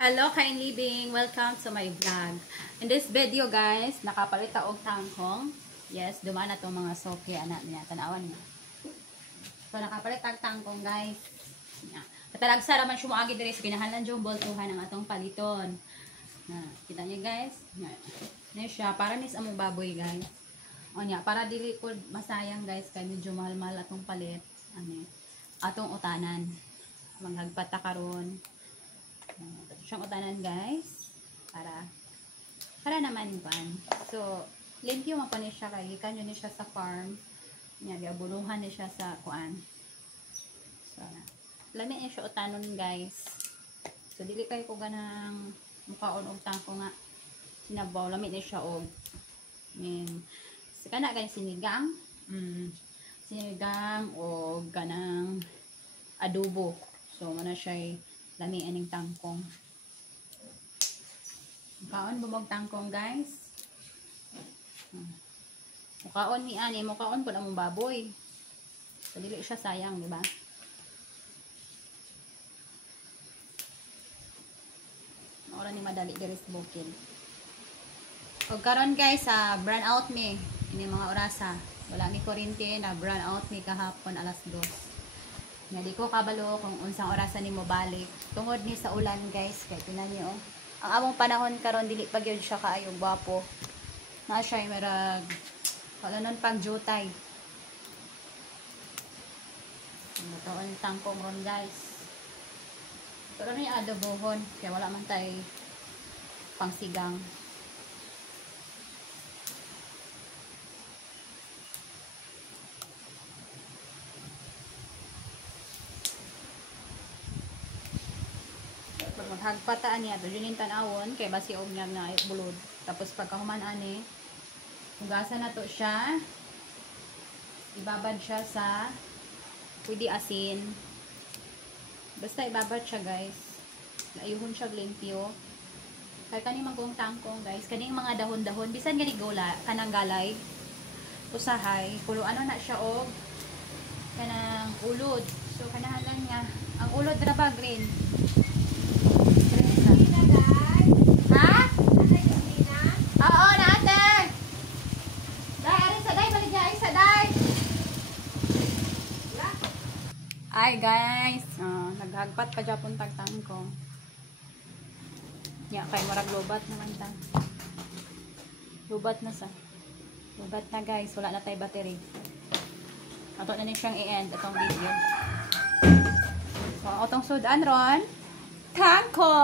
Hello, kind living. Welcome to my vlog. In this video, guys, nakapalit og tangkong. Yes, dumaan na itong mga soke, anak niya. Tanawan niya. So, nakapalit og tangkong, guys. Katalagsa naman siya mo agi diri sa kinahanglan yung boltuhan ng atong paliton. Kita niyo, guys. Yan siya. Para nis among baboy, guys. O niya, para dili po masayang, guys, kay medyo mahal-mahal atong palit. Atong utanan. Maghagpata karon. Siyang utanan, guys, para naman ban. So limpyo man pa ni siya kay gikan yun ni siya sa farm nya giabuluhan ni siya sa kuan. So lami ni siya utanon, guys. So dili kay ko ganang mukaon og tangko nga sinabaw, lami ni siya og kana kay sinigang o ganang adobo. So mana siya lami aning tangkong. Mukaon bumog tangkong, guys. Mukaon ni ani, mukaon po na mong baboy. So dili siya sayang, di ba? Ora ni madali diri sa bukid. Og karon, guys, brown out mi ini mga orasa. Wala mi kuryente, na brown out mi kahapon alas 2. Nga di ko kabalo kung unsang orasan nimo balik. Tungod ni sa ulan, guys, kay tinan niyo. Ang among panahon karon dili pa gyud siya kaayo gwapo. Na siya merag wala nun pag jutay. Mataon tangkong ron, guys. Pero ni adobohon kaya wala man tay pangsigang. Maghagpataan niya, doon yung tanawon, kay basi og niya na bulod. Tapos pagkahuman ani, hugasan na to siya, ibabad siya sa pwede asin. Basta ibabad siya, guys. Layuhon siya limpyo. Kaya kaning magkong tangkong, guys, kaning mga dahon-dahon, bisan gani gola, kanang galay, usahay, kulo ano na siya og kanang ulod. So kanahalan niya, ang ulod na ba green? Ay, guys, naghagpat pa Japon tagtang ko. Ya, kay marag lobat naman ta. Lobat na sa. Lobat na, guys, wala na tay battery. Ato na ni siyang i-end itong video. So, atong sudan ron, tangko.